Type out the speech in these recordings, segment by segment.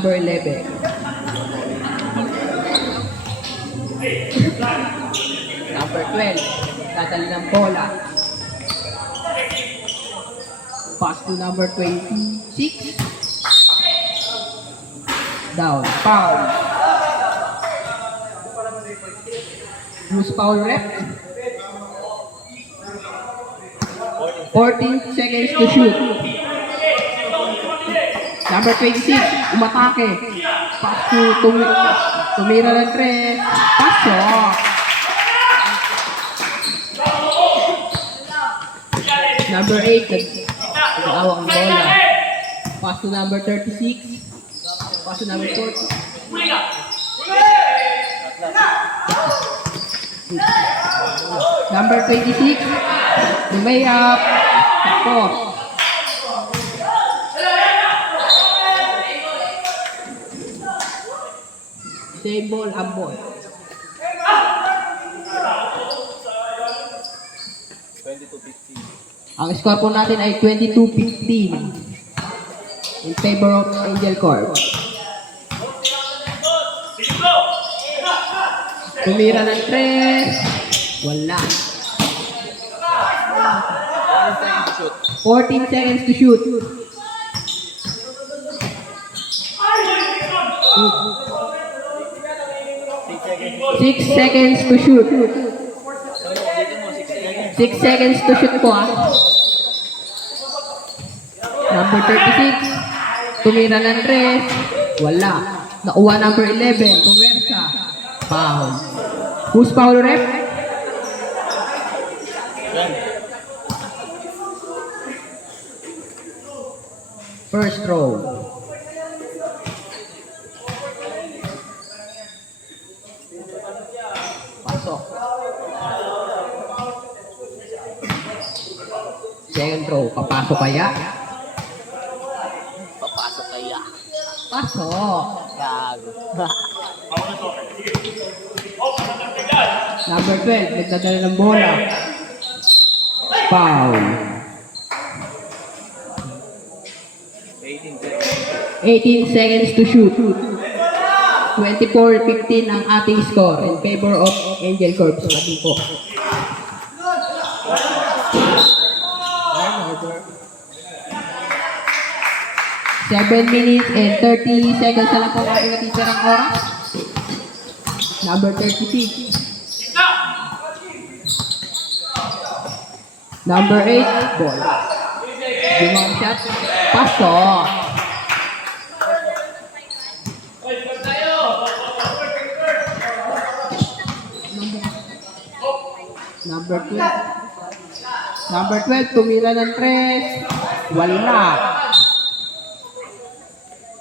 number 11. Number 12, dadali ng bola. Pass to number 26. Down, foul. Who's foul rep? 14 seconds to shoot. Number 26, umatake. Pass to tumira ng 3. Pasok. Number 8, nag-awang bola. Pass to number 36. Pass to number 40. Number 26, lumay up. Tapos. Same ball, handball. 22-15. Ang score po natin ay 22-15 in favor of Angel Corp. Tumira ng 3. Wala. 14 seconds to shoot. Six seconds to shoot. 6 seconds to shoot po Number 36. Tumira ng 3. Wala. Nakuha number 11. Puwersa. Foul. Who's foul rep? First row. Pasok. Second row. Papasok kaya? Papasok kaya. Pasok. Gago. Number 12. Nagdadala ng bola. Foul. 18 seconds to shoot. 24-15 ang ating score in favor of Angel Corp. Sabi po. Seven minutes and 30 seconds na lang po ang ating natitirang oras. Number 36. Number 8, ball. Gimong shot. Pasok. Number 12. Number 12, tumira ng 3. Wala.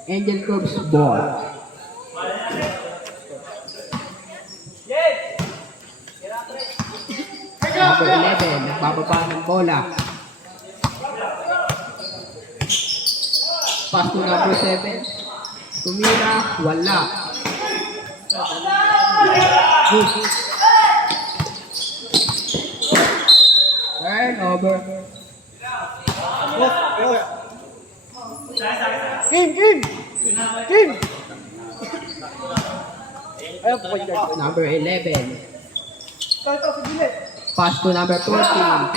Angel Corp's ball. Number 11, nagbababa ng bola. Pass to number 7. Tumira, wala. Good. Turnover. Number 11. Pass to number 14.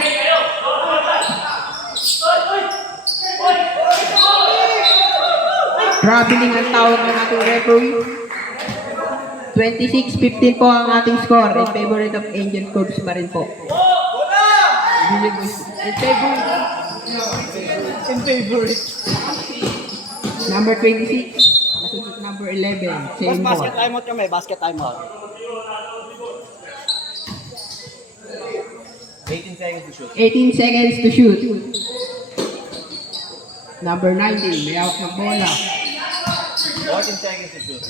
Traveling ang tawag ng ating referee. 26-15 po ang ating score in favor of Angel Corps pa rin po. In favorite. Number 26. Nasusunod number 11. Same ball. Basket timeout kami, basket timeout. 18 seconds to shoot. 18 seconds to shoot. Number 19. May out ng bola. 14 seconds to shoot.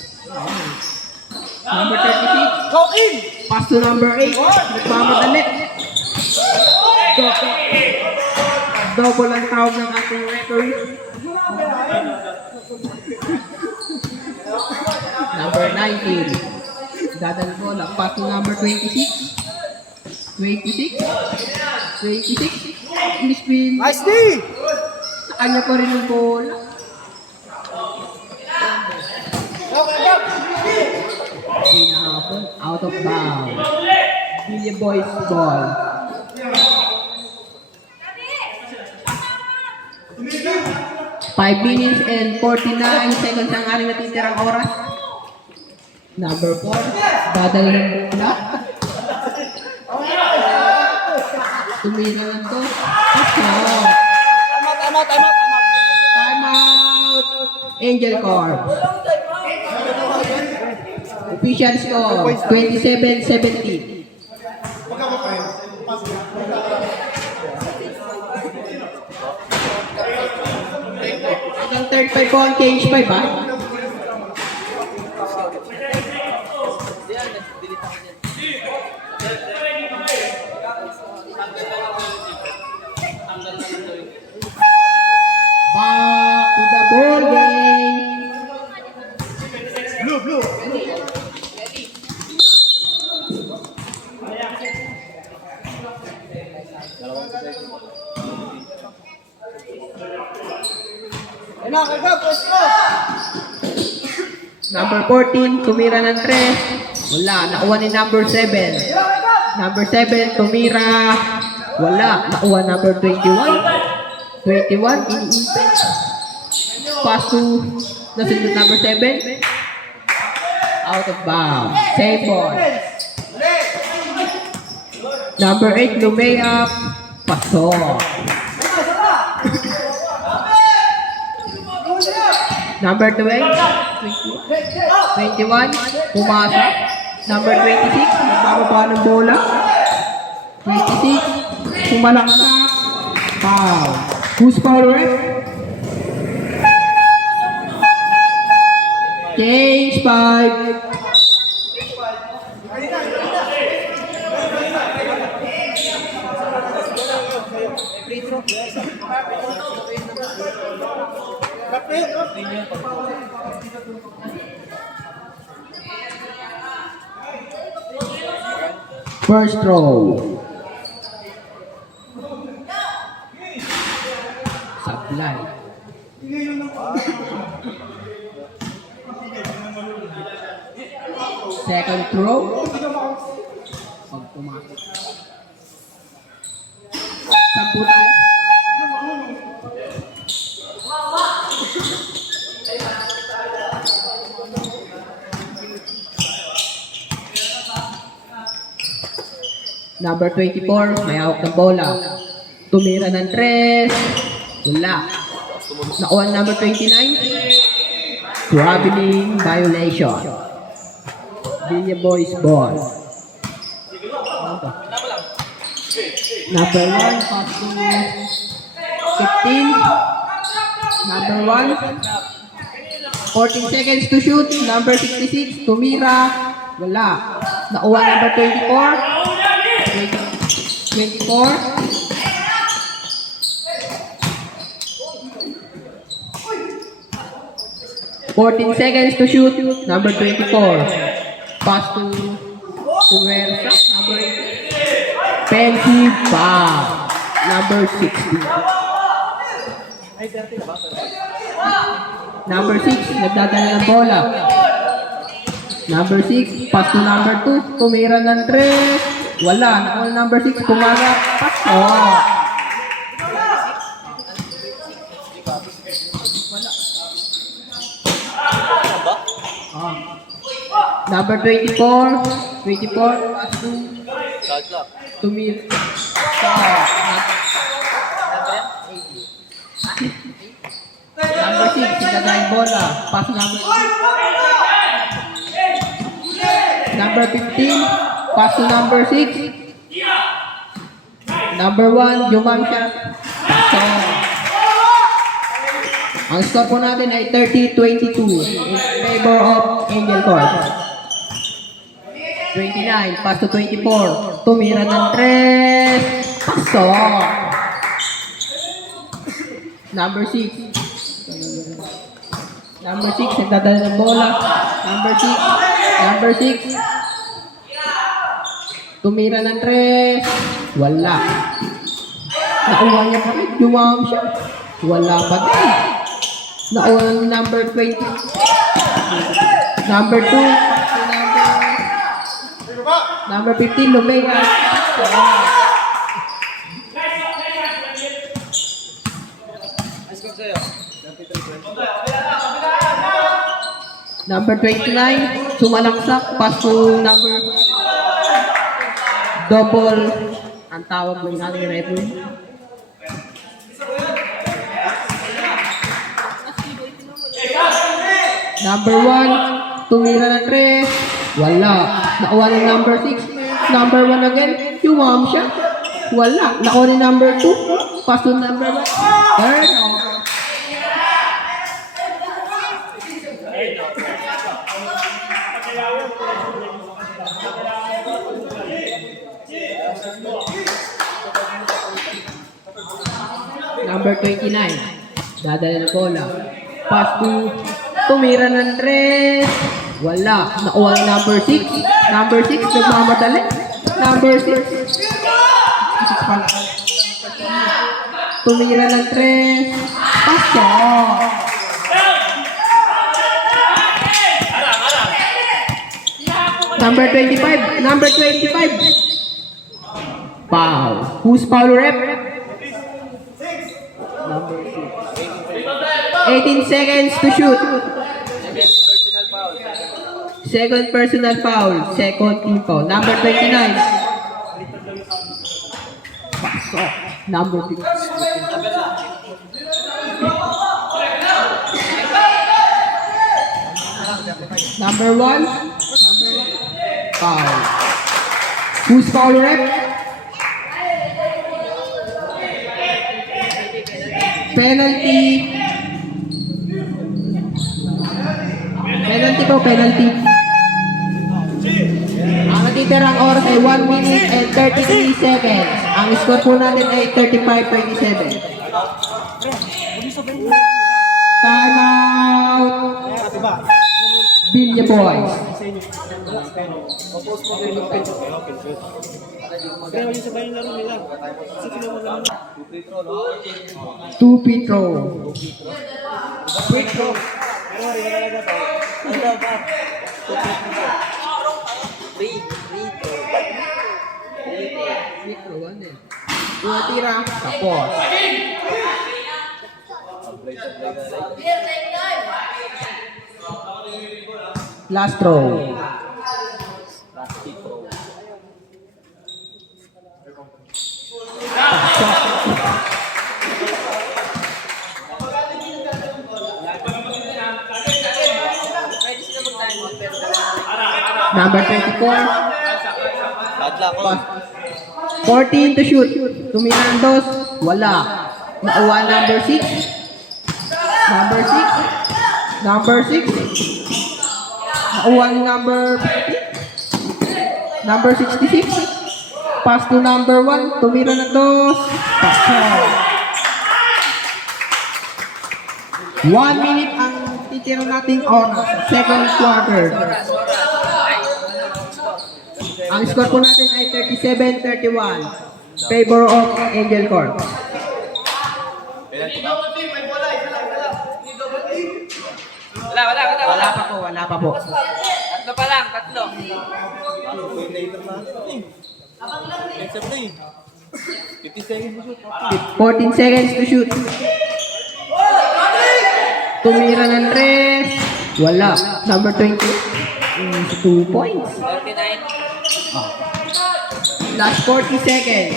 Number 36. Go in! Pass to number 8. Nagmamadali. Double ang tawag ng ating referee. Number 19. Dadal bola. Pass to number 26. 26. 26. Miss Pin. Nice D! Sa kanya pa rin ang bola. Out of bounds. Billy Boys ball. Five minutes and 49 seconds ang ating natitirang oras. Number 4. Badal ng bola. Tumira lang to. Time out. Angel Corp. Official score, 27-17. Hanggang third 5 po ang cage 5 ba? Back to the ball game. Blue. Number 14, tumira ng 3. Wala, nakuha ni number 7. Number 7, tumira. Wala, nakuha number 21. 21, iniipit. Pass to nasunod number 7. Out of bounds. Same ball. Number 8, Lumea. Pasok. Number 20, 21, pumasa. Number 26, nagbababa ng bola. 26, pumalaksak. Foul. Who's foul, ref? Change 5. First throw. Sablay. Second throw. Pag pumasok. Sampu tayo. Number 24, may hawak ng bola. Tumira ng 3. Wala. Nakuha number 29. Traveling violation. Villa Boys ball. Number 1, pass to 15. Number 1. 14 seconds to shoot. Number 66, tumira. Wala. Nakuha number 24. 24. Fourteen seconds to shoot. Number 24. Pass to Puerta. Number 8. Pensive foul. Number 60. Number 6. Nagdadala ng bola. Number 6. Pass to number 2. Tumira ng 3. Wala. Nakuha number 6. Pumarap. Pasok. Number 24. 24. Pass to Tumir. Number 6. Sinagay bola. Pass number 6. Number 15. Pass to number 6. Number 1, Jumang siya. So, ang score po natin ay 30-22 in favor of Angel Corp. 29, pass to 24. Tumira ng 3. Pasok. Number 6. Number 6, nagdadala ng bola. Number 6. Number 6. Tumira ng 3. Wala. Nakuha niya pa rin. Jumam siya. Wala pa din. Nakuha ng number 20. Number 2. Number 15, Lumega. Let's go sa'yo. Number 29, sumalaksak. Pass to number double. Ang tawag ng ating referee. Number 1, tumira ng 3. Wala. Nakuha ng number 6. Number 1 again. Yung siya. Wala. Nakuha ng number 2. Pass to number 1. Third off. Number 29. Dadala na bola. Pass to tumira ng 3. Wala. Nakuha ng number 6. Number 6, nagmamadali. Number 6. Tumira ng 3. Pass shot. Number 25. Number 25. Foul. Who's foul rep? Number 6. 18 seconds to shoot. Personal foul. Second personal foul. Second team foul. Number 29. Pasok. Number 15. Number 1. Foul. Who's foul rep? Penalty. Penalty ko, penalty. Ang natitirang oras ay 1 minute and 33 seconds. Ang score po natin ay 35-27. Time out! Bilya Boys. Two free throw. Dua tira, tapos. Last throw. Number 24. Bad luck. Oh. 14 to shoot. Tumira ng dos. Wala. Nakuha number 6. Number 6. Number 6. Nakuha ni number 50. Number 66. Pass to number 1. Tumira ng dos. Pasok. 1 minute ang titira nating oras. Second quarter. Ang score po natin ay 37-31. Favor of Angel Corp. Wala pa po, wala pa po. Tatlo pa lang, tatlo. 14 seconds to shoot. Tumira ng 3. Wala. Number 20. 2 points. 39. Last 40 seconds.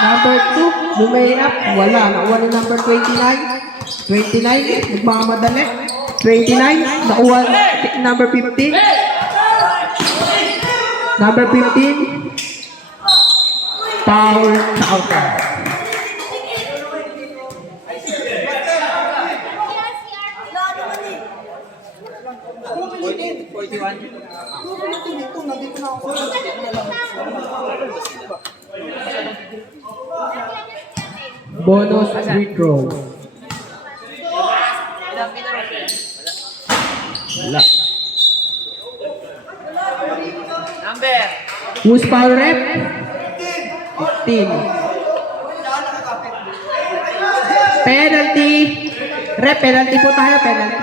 Number 2, bumahirap. Wala. Nakuha ni number 29. 29, nagmamadali. 29, nakuha number 15. Number 15, foul sa outer. Bonus free throw. Wala. Number. Who's foul rep? 15. Penalty. Rep, penalty po tayo, penalty.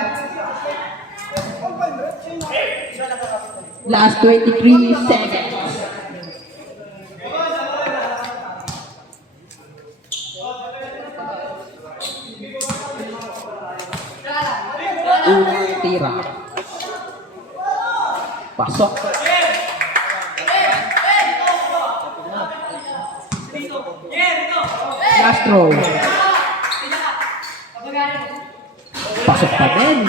Last 23 seconds. Unang tira. Pasok. Last throw. Pasok pa din.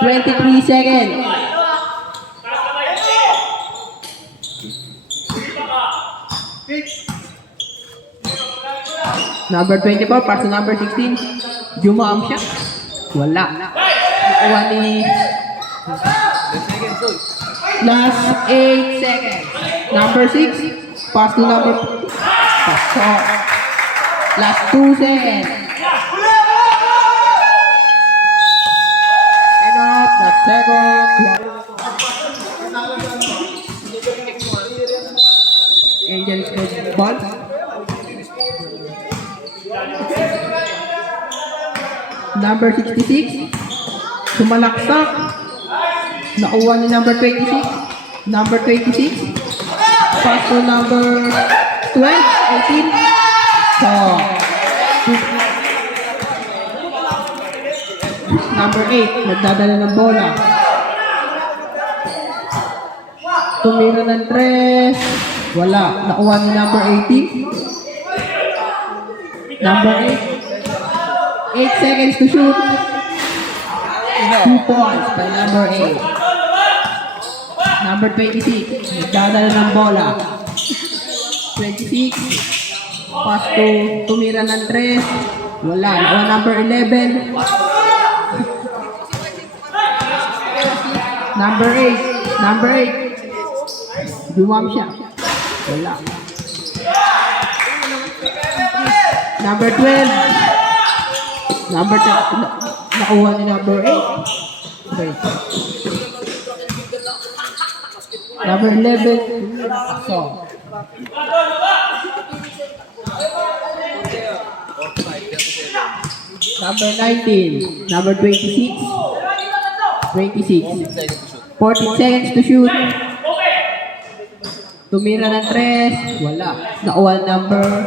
23 seconds. Number 24, pass to number 16. Jumam siya. Wala. Nakuha ni... Last 8 seconds. Number 6, pass to number... Pasok. Last 2 seconds. End of the second quarter. Angels with ball. Number 66, sumalaksak. Nakuha ni number 26. Number 26, pass to number 12, 18. So, number 8, nagdadala ng bola. Tumira ng 3. Wala. Nakuha ni number 18. Number 8. 8 seconds to shoot. 2 points by number 8. Number 26. Nagdadala ng bola. 26. Pass to tumira ng 3. Wala. Nakuha number 11. Number 8. Number 8. Dumam siya. Wala. Number 12. Number 10, nakuha ni number 8. Wait. Number 11, pasok. Number 19, number 26. 26. 14 seconds to shoot. Tumira ng 3. Wala. Nakuha number 11.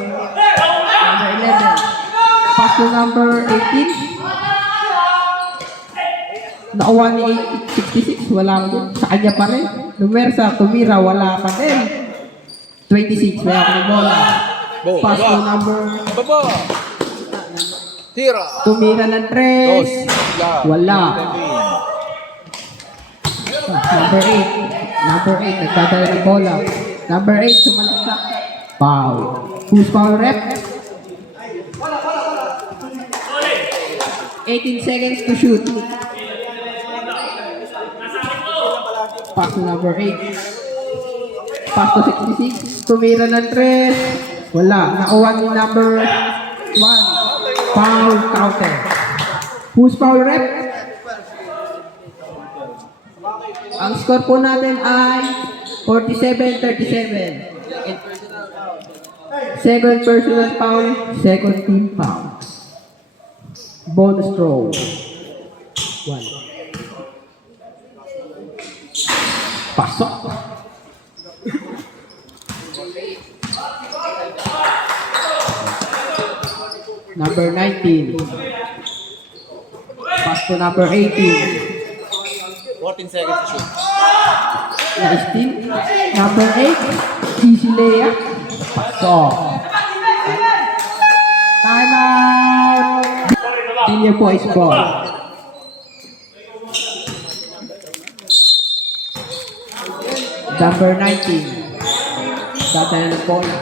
Pass to number 18. Nakuha ni 66. Wala mo. Sa kanya pa rin. Numersa, tumira, wala pa din. 26. Wala ka ng bola. Pass to number... Baba! Tira! Tumira ng 3. Wala. Number 8. Number 8. Nagdadala ng bola. Number 8. Sumalaksak. Foul. Who's foul rep? 18 seconds to shoot. Pass to number 8. Pass to 66. Tumira ng 3. Wala. Nakuha ni number 1. Foul counter. Who's foul rep? Ang score po natin ay 47-37. Second personal foul, second team foul. Bonus throw. 1. Pasok. Number 19. Pass to number 18. 14 seconds to shoot. Nice team. Number 8. Easy layup. Pasok. Time out. Senior boys ball. Number 19. Dadala ng bola.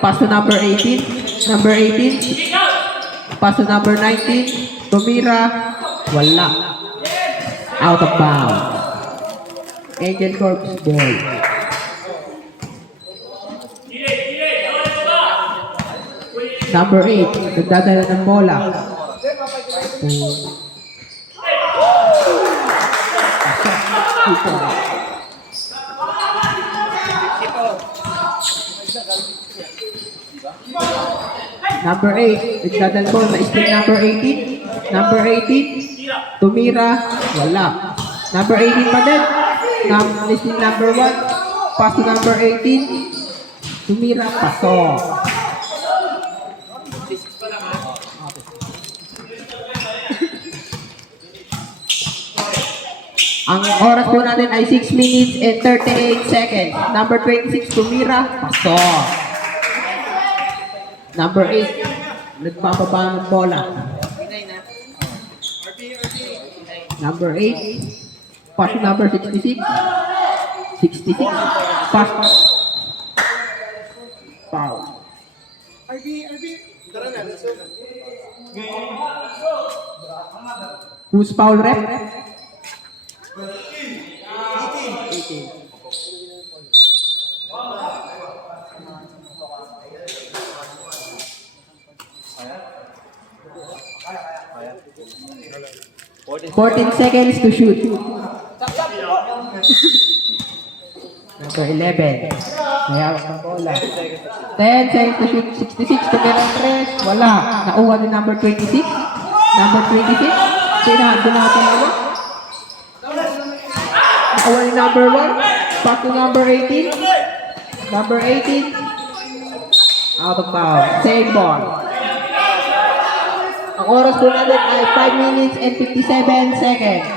Pass to number 18. Number 18. Pass to number 19. Tumira. Wala. Out of bounds. Angel Corps ball. Number 8. Nagdadala ng bola. Number 8. Nagdadala ng bola. Na-steal number 18. Number 18, tumira, wala. Number 18 pa din. Listing number 1, pass to number 18, tumira, pasok. Ang oras po natin ay 6 minutes and 38 seconds. Number 26, tumira, pasok. Number 8, nagpapaba ng bola. Number 8, pass to number 66. 66, pass. Foul. Who's foul rep? 18. Fourteen. 14 seconds to shoot. Number 11. May hawak ng bola. 10 seconds to shoot. 66 to Meron-Tres. Wala. Nauha ni number 26. Number 26. Sinahan doon natin hawak. Nauha ni number 1. Back to number 18. Number 18. Out of bounds. Same ball. Ang oras po natin ay 5 minutes and 57 seconds.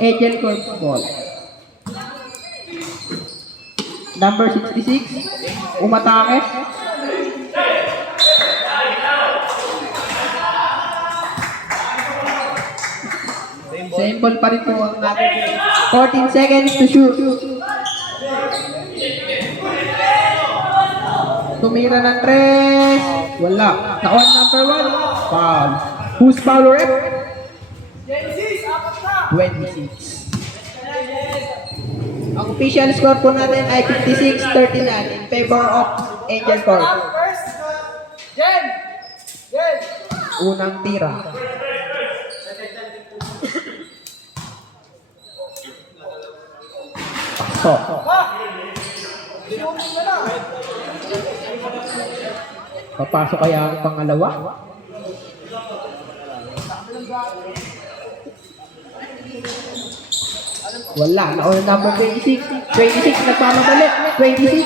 Angel Corp ball. Number 66, umatake. Same ball pa rin po ang natin. 14 seconds to shoot. Tumira ng 3. Wala. Nakuha number 1. Foul. Who's foul rep? 26. Ang official score po natin ay 56-39 in favor of Angel Corp. Unang tira. Pasok. Papasok kaya ang pangalawa? Wala. Nauna number 26. 26. Nagpapabalik. 26.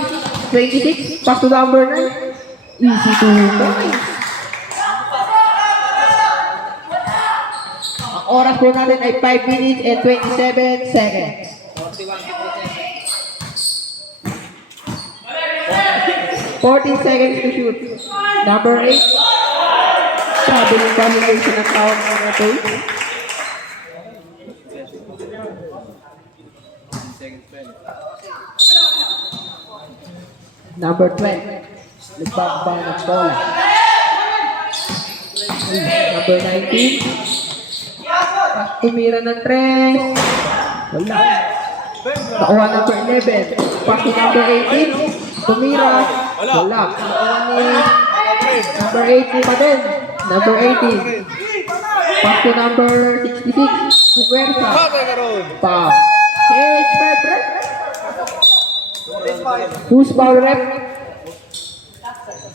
26. Pass to number 9. Easy to points. Ang oras po natin ay 5 minutes and 27 seconds. 14 seconds to shoot. Number 8. Traveling combination ng tawag ng mga toys. Number 12. Nagpapaba ng bola. Number 19. Tumira ng 3. Wala. Nakuha number 11. Pass to number 18. Tumira. Wala. Nakuha ni number 18 pa din. Number 18. Pass to number 66. Puwersa. Pa. Hey, expert rep. Who's foul rep?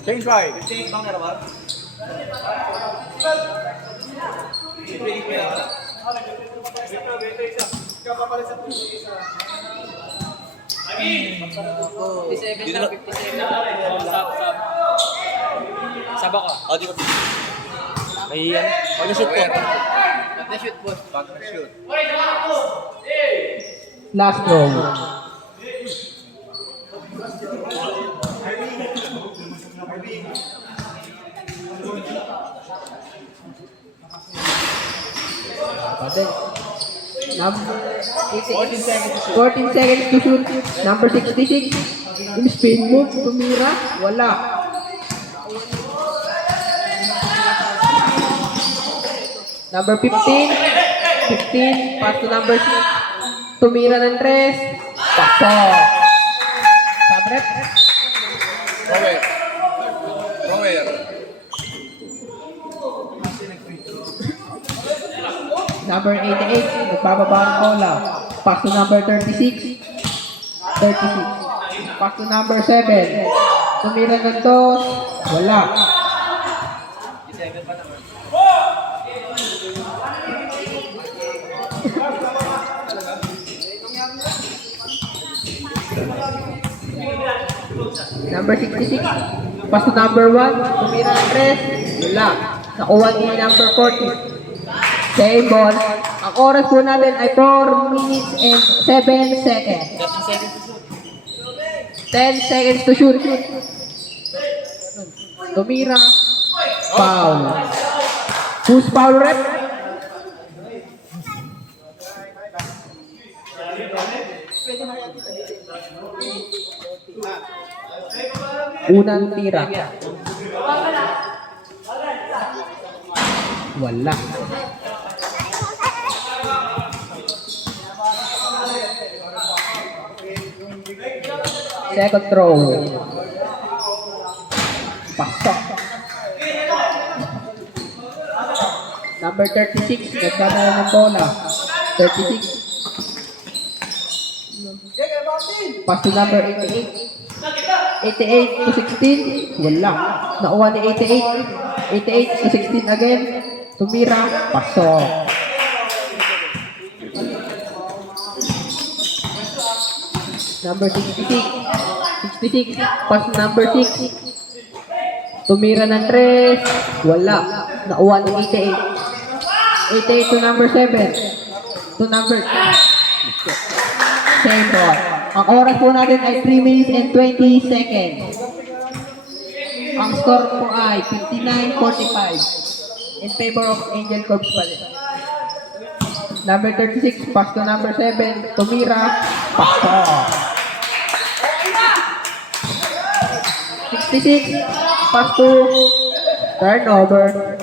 Change five. Saba ka. Oh, di ko. May ano? Pag-shoot po. Pag-shoot boss. Pag-shoot. Last row. Pwede. Number 14 seconds to shoot. Number 66. Yung spin move, tumira. Wala. Number 15. 15. Pass to number 6. Tumira ng 3. Pasok. Sabrep. Rower. Rower. Number 88. Nagbababa ang bola. Pass to number 36. 36. Pass to number 7. Tumira ng 2. Wala. Number 66. Pass to number 1. Tumira ng 3. Wala. Nakuha ni number 40. Same ball. Ang oras po natin ay 4 minutes and 7 seconds. 10 seconds to shoot. Tumira. Foul. Who's foul rep? Unang tira. Wala. Second throw. Pasok. Number 36. Nagkana ng bola. 36. Pass to number 88. 88 to 16. Wala. Nakuha ni 88. 88 to 16 again. Tumira. Pasok. Number 66. 66. Pass number 6. Tumira ng 3. Wala. Nakuha ni 88. 88 to number 7. To number 2. Same ball. Ang oras po natin ay 3 minutes and 20 seconds. Ang score po ay 59-45 in favor of Angel Corps pa rin. Number 36, pass to number 7, Tumira, pasok. 66, pass to turnover.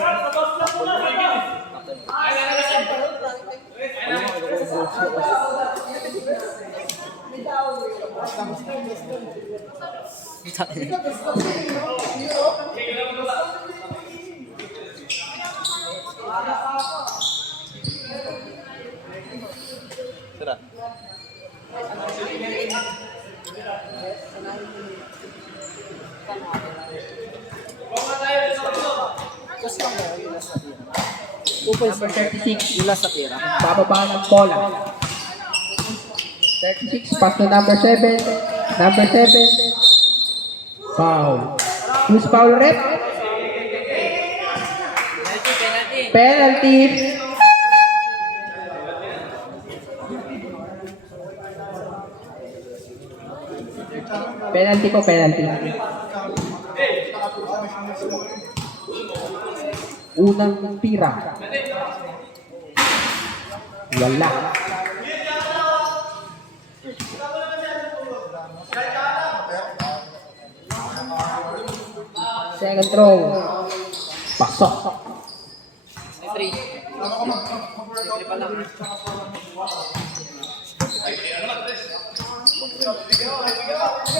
Sira. Number 36, Yung last na tira. bababa ng bola. 36, pass to number 7. Number 7, foul. Who's foul rep? Penalty. Penalty ko, penalty. Unang tira. Wala. Second throw. Pasok. 3. 3 pa lang.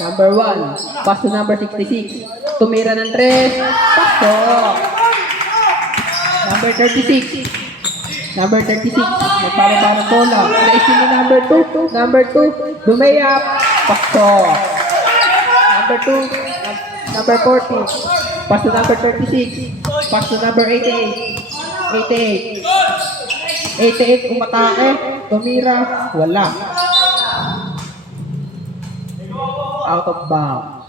Number 1. Pass to number 66. Tumira ng 3. Pasok. Number 36. Number 36. Nagpapaba ng bola. Naisip ni number 2. Number 2. Dumayap. Pasok. Number 2. Number 40. Pass to number 36. Pass to number 88. 88. 88 umatake. Tumira. Wala. Out of bounds.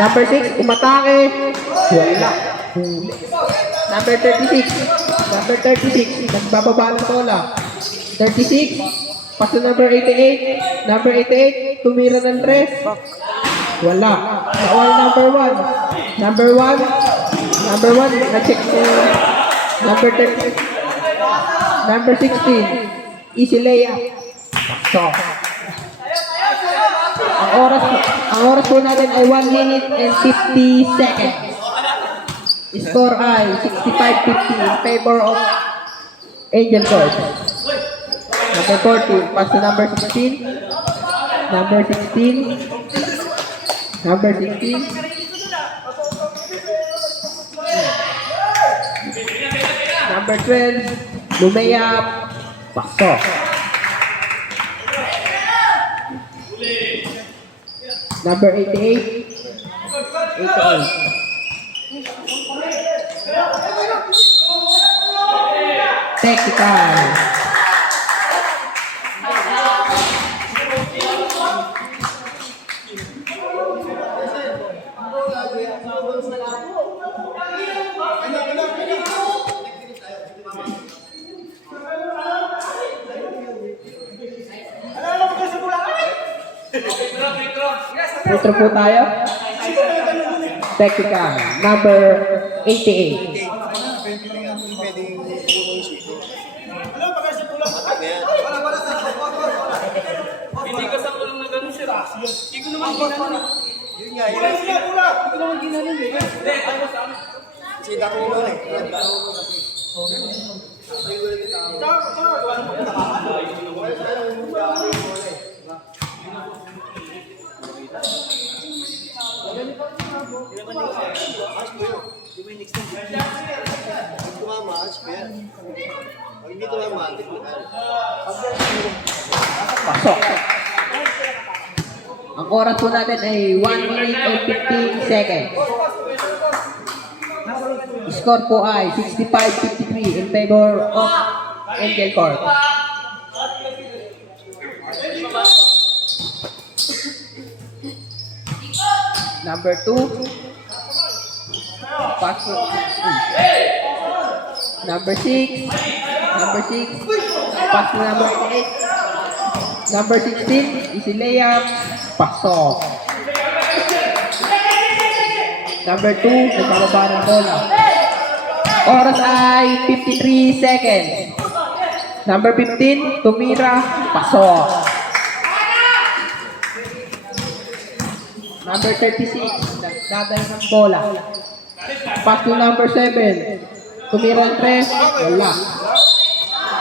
Number 6, umatake. Wala. Huli. Number 36. Number 36, nagbababa ng bola. 36, pass to number 88. Number 88, tumira ng 3. Wala. Nakuha number 1. Number 1. Number 1, na-check mo. Number 30. Number 16, easy layup. So, ang oras po natin ay 1 minute and 50 seconds. Score ay 65-50 in favor of Angel Corps. Number 40, pass to number 16. Number 16. Number 16. Number 12, lumayap, pasok. Number 88, 88. Technical. Retro po tayo. Technical. Number 88. Hindi ka sa kulong na gano'n sir. Hindi ko naman ginanon. Yun nga, yun. Hindi ko naman ginanon eh. Hindi, ako sa amin. Kasi dako mo eh. Pasok. Ang oras po natin ay 1 minute and 15 seconds. Score po ay 65-53 in favor of Angel Corp. Number 2. Pasok. Number 6. Number 6. Pass na number 8. Number 16, easy layup, pasok. Number 2, nagbababa ng bola. Oras ay 53 seconds. Number 15, tumira, pasok. Number 36, nagdadal ng bola. Pass to number 7. Tumira ng 3, wala.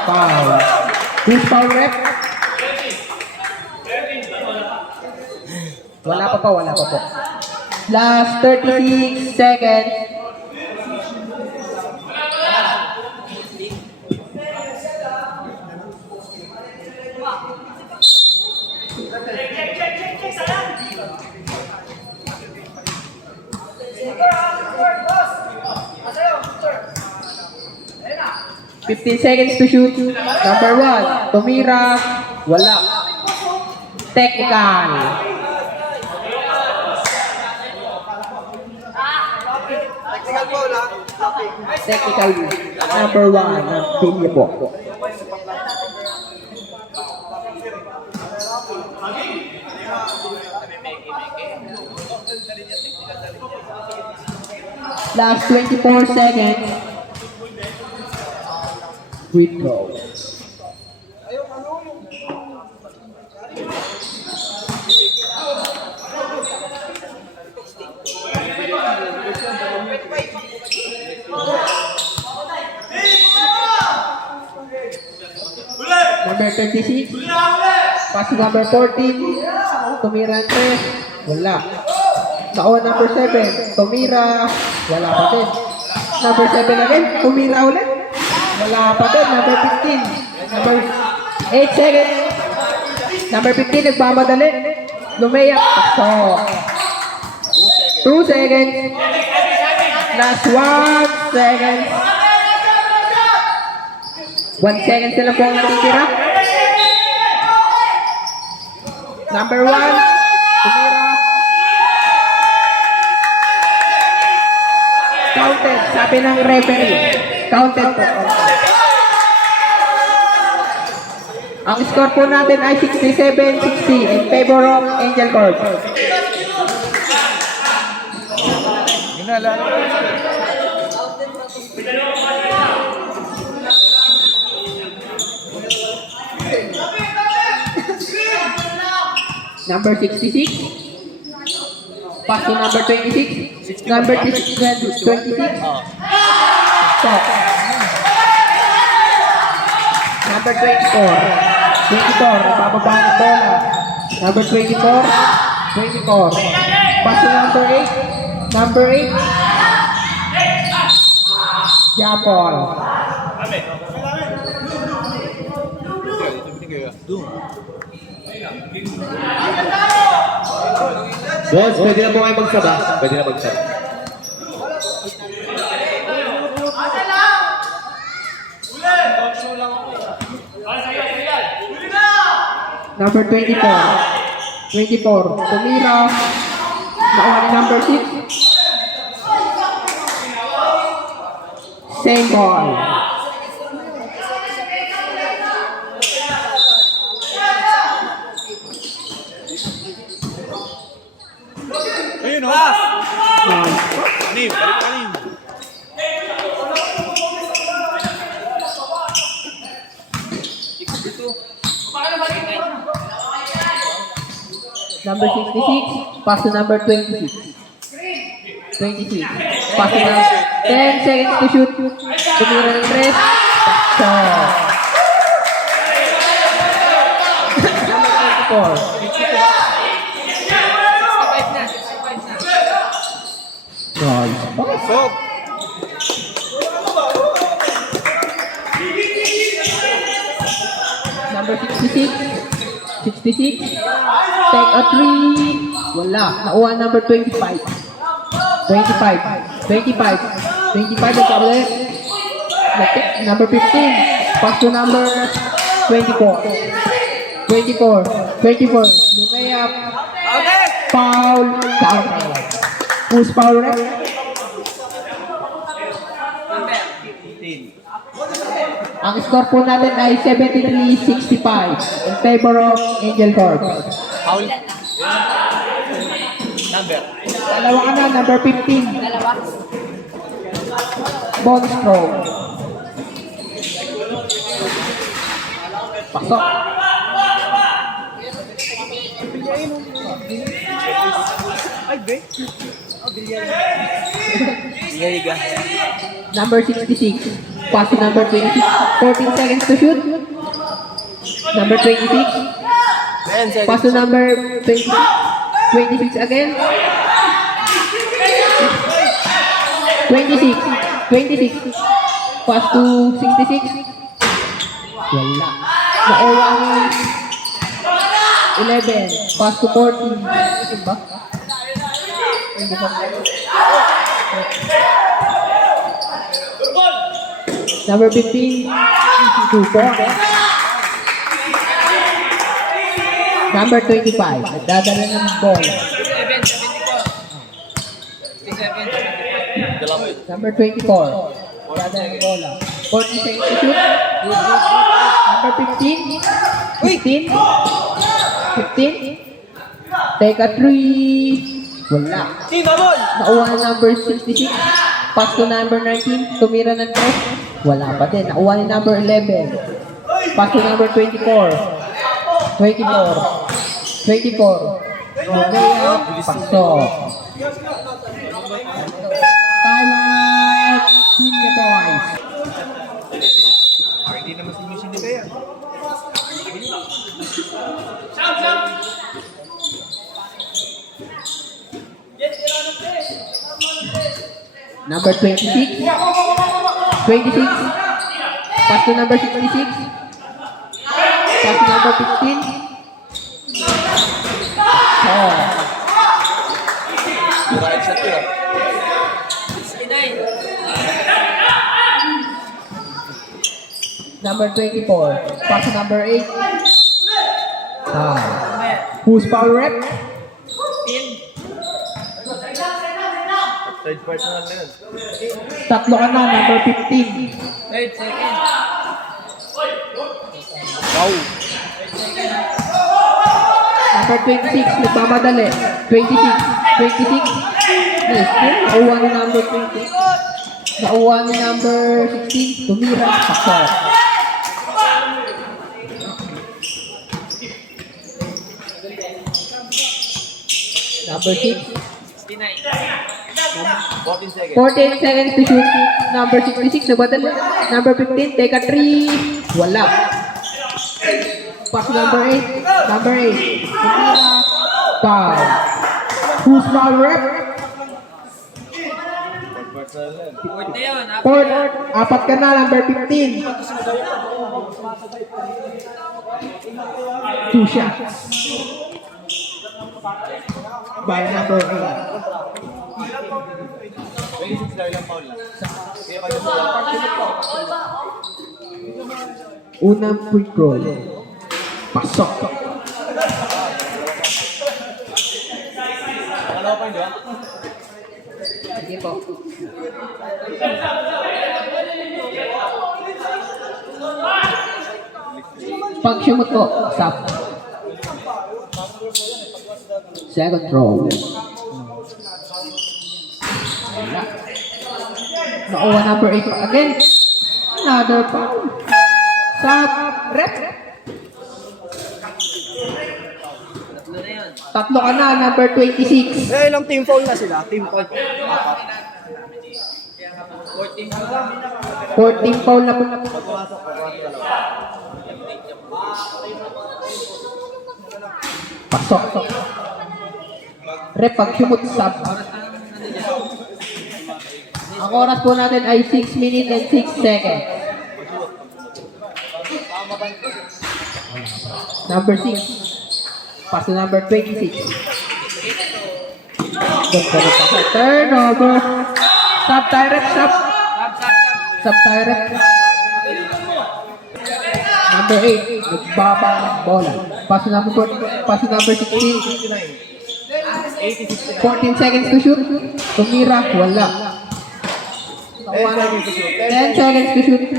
Foul. Who's foul rep? Wala pa po. Last 36 seconds. Fifteen seconds to shoot. Number 1, tumira, wala. Technical. Technical. Number 1, ang pinili po. Last 24 seconds. Withdraw. Number 36. Pass number 14. Tumira 3. Wala. Nakuha number 7. Tumira. Wala pa din. Number 7 again. Tumira ulit. Wala pa din. Number 15. Number 8 seconds. Number 15 nagmamadali. Lumayak. Pasok. 2 seconds. Last 1 second. 1 second sila po ang natitira. Number 1. Tumira. Counted. Sabi ng referee. Counted po. Ang score po natin ay 67-60 in favor of Angel Corp. Number 66. Pass to number 26. Number 26. Stop. Number 24. 24. Nabababa ng bola. Number 24. 24. Pass to number 8. Number 8. Japol. Boss, pwede na po kayo magsaba. Pwede na magsaba. Number 24. 24. Tumira. Nakuha ni number 6. Same ball. Ayun o. Anim, balik anim. Number 66. Pass to number 26. 26. Pass to number 10 seconds to shoot. Tumira ng 3. Shot. Number 24. Nice. Stop. Number 66. 66. Take a 3. Wala. Nakuha number 25. 25. 25. 25 ang tablet. Number 15. Pass to number 24. 24. 24. Lumayap. Foul. Counter. Who's foul rep? Ang score po natin ay 73-65 in favor of Angel Corps. Foul. Number. Dalawa ka na, number 15. Ball stroke. Pasok. Ay, be. Liga. Number 66. Pass to number 26. 14 seconds to shoot. Number 26. 10 seconds. Pass to number 26. 26 again. 26. 26. Pass to 66. Wala. Nakuha ni 11. Pass to 14. Ito ba? Hindi ba? Number 15. 2 points. Number 25. Nagdadala ng ball. Number 24. Nagdadala ng bola. 40 seconds to shoot. Number 15. 15. 15. Take a 3. Wala. Sino, boy? Nakuha ng number 66. Pass to number 19. Tumira ng 3. Wala pa din. Nakuha ni number 11. Pass to number 24. 24. 24. Lumea. Pasok. Time out. Team the boys. Hindi naman sinusin ni Bea. Number 26. 26. Pass to number 66. Pass to number 15. Oh. Right shot yun. Number 24. Pass to number 8. Who's foul rep? Third personal na yun. Tatlo ka na. Number 15. Wow. Number 26. Nagmamadali. 26. 26. Yes. Nauwa ni number 20. Nauwa ni number 16. Tumira. Pasok. Number 6. 14 seconds. 14 seconds to shoot. Number 66. Nagmadali. Number 15. Take a 3. Wala. Pass number 8. Number 8. Tumira. Foul. Who's foul rep? Fourth, apat ka na, number 15. 2 shots. By number 8. Unang free throw. Pasok. Sige po. Pag sumot po, stop. Second throw. Wala. Nakuha number 8 again. Another foul. Stop. Rep. Tatlo ka na, number 26. Eh, ilang team foul na sila? Team foul. 14 foul na po. Pasok. Rep, pag sumot, stop. Ang oras po natin ay 6 minutes and 6 seconds. Number 6. Pass to number 26. Turnover. Stop tayo, rep, stop. Stop tayo, rep. Number 8. Nagbaba ng bola. Pass to number 16. 14 seconds to shoot. Tumira, wala. 10 seconds to shoot.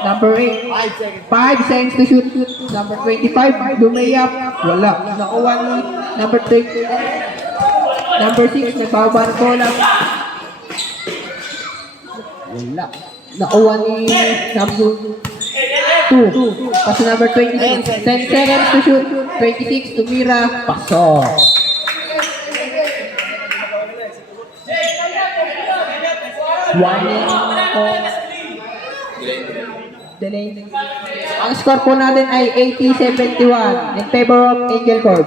Number 8. 5 seconds to shoot. Number 25. Lumayap. Wala. Nakuha ni number 20. Number 6. Nagbaba ng bola. Wala. Nakuha ni number 2. Kasi number 26. 10 seconds to shoot. 26. Tumira. Pasok. Warning po. Delay. Ang score po natin ay 80-71 in favor of Angel Corps.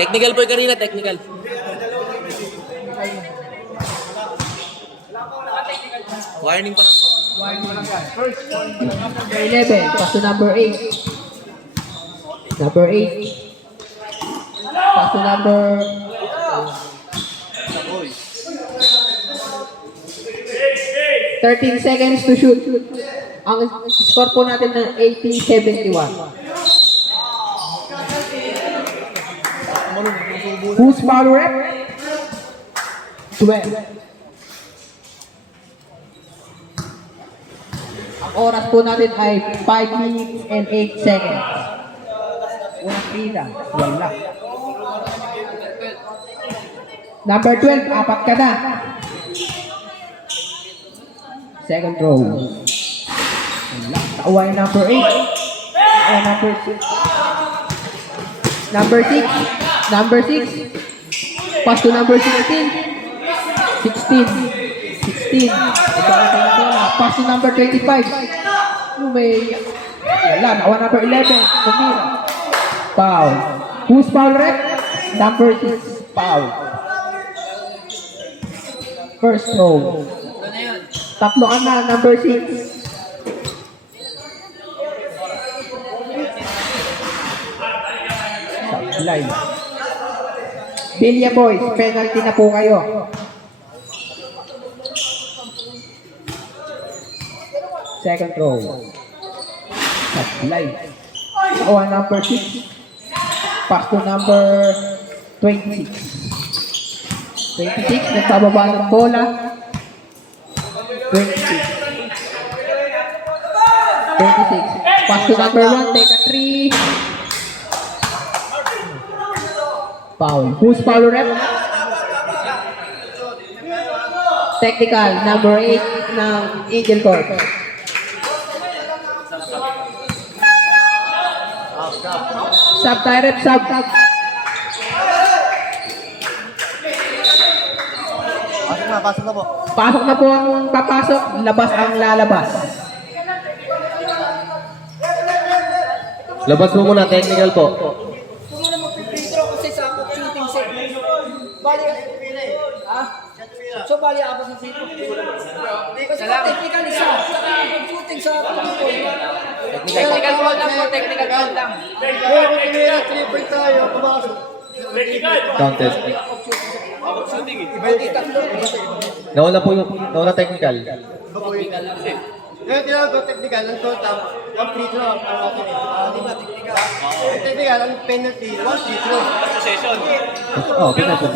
Technical po kanina, technical. Warning pa lang po. Number 11, pass to number 8. Number 8. Pass to number 13 seconds to shoot. Ang score po natin ng 80-71. Who's foul rep? 12. Ang oras po natin ay 5 minutes and 8 seconds. Walang pila. Wala. Number 12, apat ka na. Second row. Wala. Nakuha yung number 8. Nakuha number 6. Number 6. Number 6. Pass to number 16. 16. 16. Pass to number 25. Wala. Nakuha number 11. Tumira. Foul. Who's foul rep? Number 6. Foul. First row. Tatlo ka na, number 6. Sablay. Bilya boys, penalty na po kayo. Second row. Sablay. O, number 6. Pass to number 26. 26, nagbababa ng bola. 26. 26. Pass to number 1, take a 3. Foul. Who's foul rep? Technical, number 8 ng Angel Corps. Sub tayo rep, sub. Pasok na po. Pasok na po ang papasok, labas ang lalabas. Labas mo muna, technical po. Bali, ha? So, bali, apat sa sito. Kasi technical isa. Shooting sa tuloy. Technical foul lang po, technical foul lang. Three-point tayo, pumasok. Counted. Nauna technical. Ngayon, tinawag ko technical, ang total, ang free throw, ang atin eh. Di ba, technical? Technical, ang penalty, one free throw. Oh, pinapot.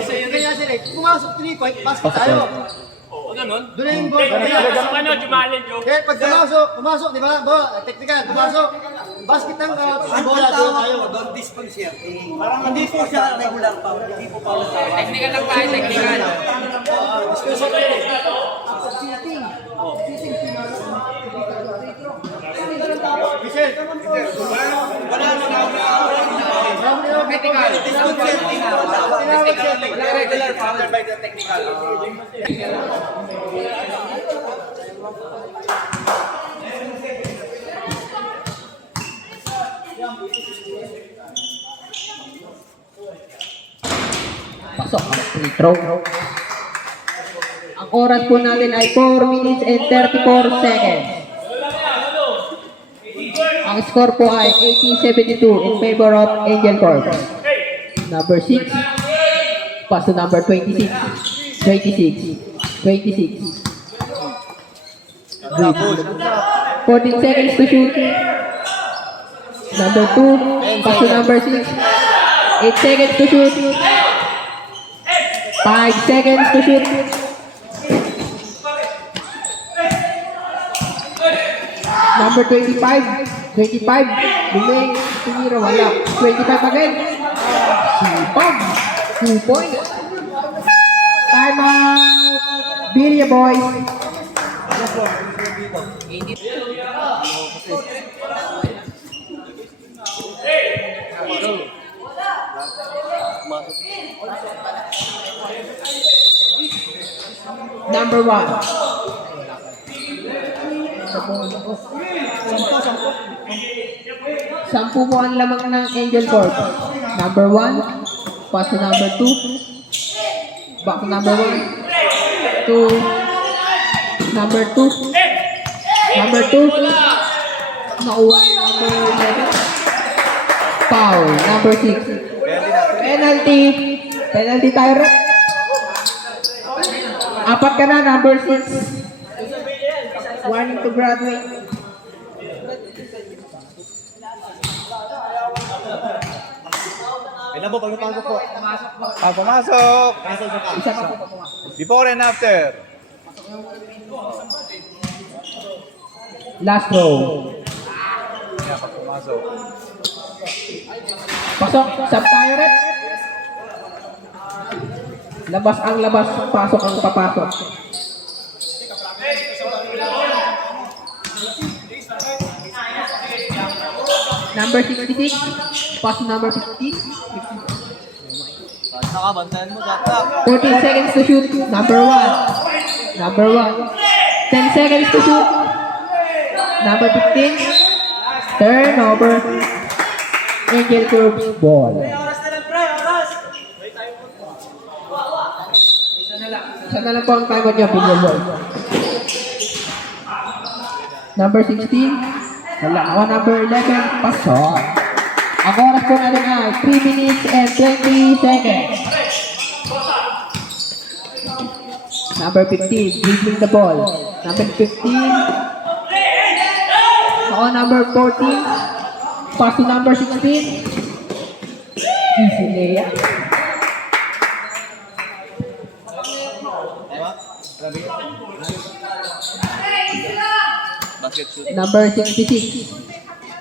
Kaya sila, pumasok 3-point, basket tayo. Doon na yung ball. Kaya pag pumasok, di ba? Technical, pumasok. Basket ng bola, doon tayo. Don't dispense here. Parang hindi po siya regular pa. Hindi po pa. Technical lang tayo, technical. Michelle, Regular foul by the technical. Pasok ang free throw. Ang oras po natin ay 4 minutes and 34 seconds. Ang score po ay 80-72 in favor of Angel Corp. Number 6. Pass to number 26. 26. Good. 14 seconds to shoot. Number 2. Pass to number 6. 8 seconds to shoot. 5 seconds to shoot. Number 25. Bumay. Tumira. Wala. 25 again. Sipag. 2 points. Time out. Bilya boys. Number 1. Sampu po ang lamang ng Angel Corp. Number 1. Pass to number 2. Back to number 1. To number 2. Number 2. Nauwa number 11. Foul. Number 6. Penalty. Penalty tayo rin. Apat ka na, number 6. Warning to graduate. Ilan po pagpapasok po? Pumasok! Isa pa po. Before and after. Last row. Yan, pag pumasok. Pasok. Sub tayo rin. Labas ang labas. Pasok ang papasok. Number 66. Pass to number 15. 14 seconds to shoot. Number 1. 10 seconds to shoot. Number 15. Turnover. Angel Corp's ball. Isa na lang po ang time niya, Bilya Boy. Number 16. Wala. Ako number 11. Pasok. Ang oras po natin ay 3 minutes and 20 seconds. Number 15, dribbling the ball. Number 15. Ako number 14. Pass to number 16. Easy layup. Number 66.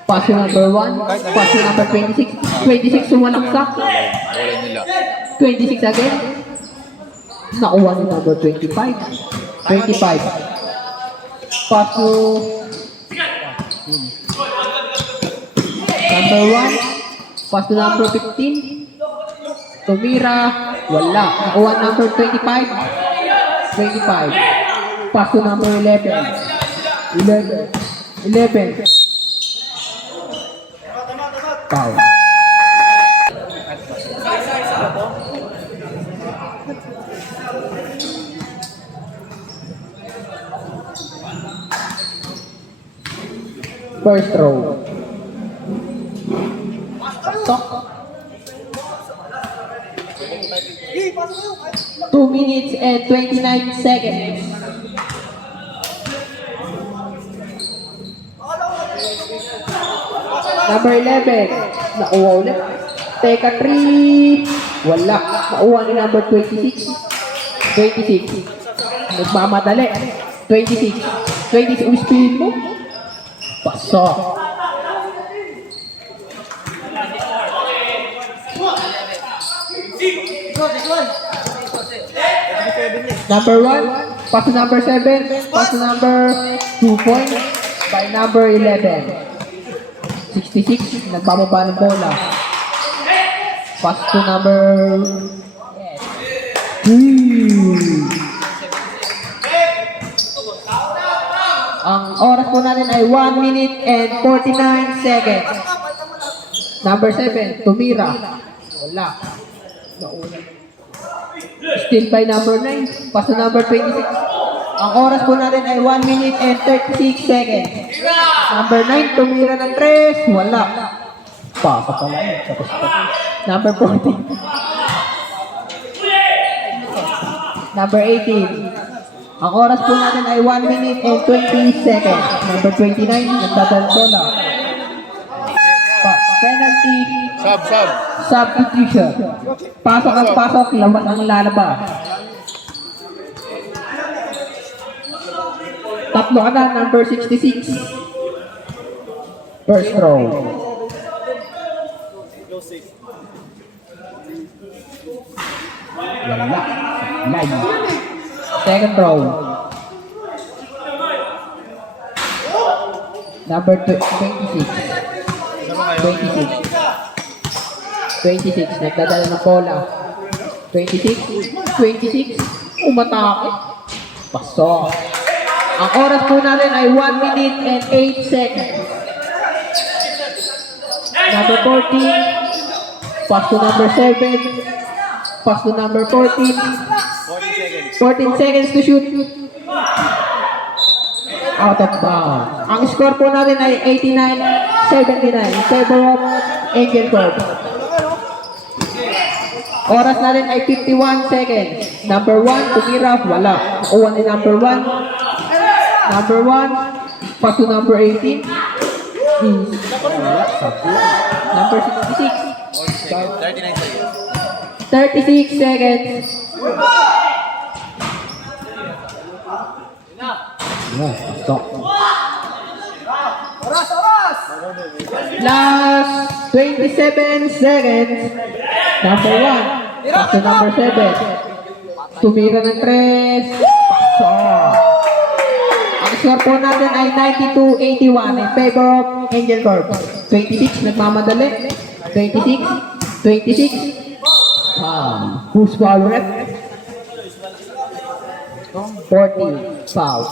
Pass to number 1. Pass to number 26. 26 sumalaksak. 26 again. Nakuha ni number 25. 25. Pass to number 1. Pass to number 15. Tumira. Wala. Nakuha number 25. 25. Pass to number 11. 11. Foul. First row. Pasok. 2 minutes and 29 seconds. Number 11. Nakuha ulit. Teka 3. Wala. Nakuha ni number 26. 26. Nagmamadali. 26. 26. Speed mo. Pasok. Number 1. Pass to number 7. Pass to number 2 points by number 11. 66, nagbababa ng bola. Pass to number 3. Ang oras po natin ay 1 minute and 49 seconds. Number 7, tumira. Wala. Nauna. Still by number 9. Pass to number 26. Ang oras po natin ay 1 minute and 36 seconds. Number 9, tumira ng 3. Wala. Pasa pala yun. Tapos pa. Number 14. Number 18. Ang oras po natin ay 1 minute and 20 seconds. Number 29, nagdadala bola. Penalty. Sub. Substitution. Pasok ang pasok, labas ang lalabas. Tatlo ka na, number 66. First row. Wala. Line. Second row. Number 26. 26, nagdadala ng bola. 26, umatake. Pasok. Ang oras po natin ay 1 minute and 8 seconds. Number 14, pass to number 7, pass to number 14, 14 seconds to shoot. Out of bounds. Ang score po natin ay 89-79 in favor of Angel Corp. Oras natin ay 51 seconds. Number 1, tumira, wala. Nakuha ni number 1. Number 1, pass to number 18. Number 66. 36 seconds. Stop. Last 27 seconds. Number 1. Pass to number 7. Tumira ng 3. Pasok. Ang score po natin ay 92-81 in favor of Angel Corp. 26, nagmamadali. 26. Who's foul rep? 40, foul.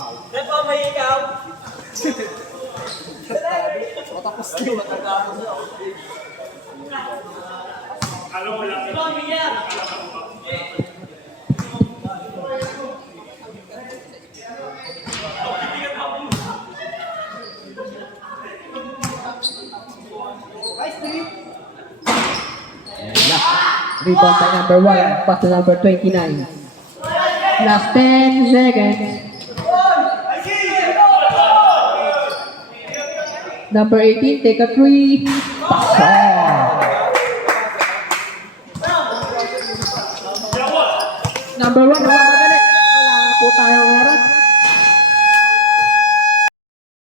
Rebound by number 1, pass to number 29. Last 10 seconds. Number 18, take a 3. Pasok. Number 1,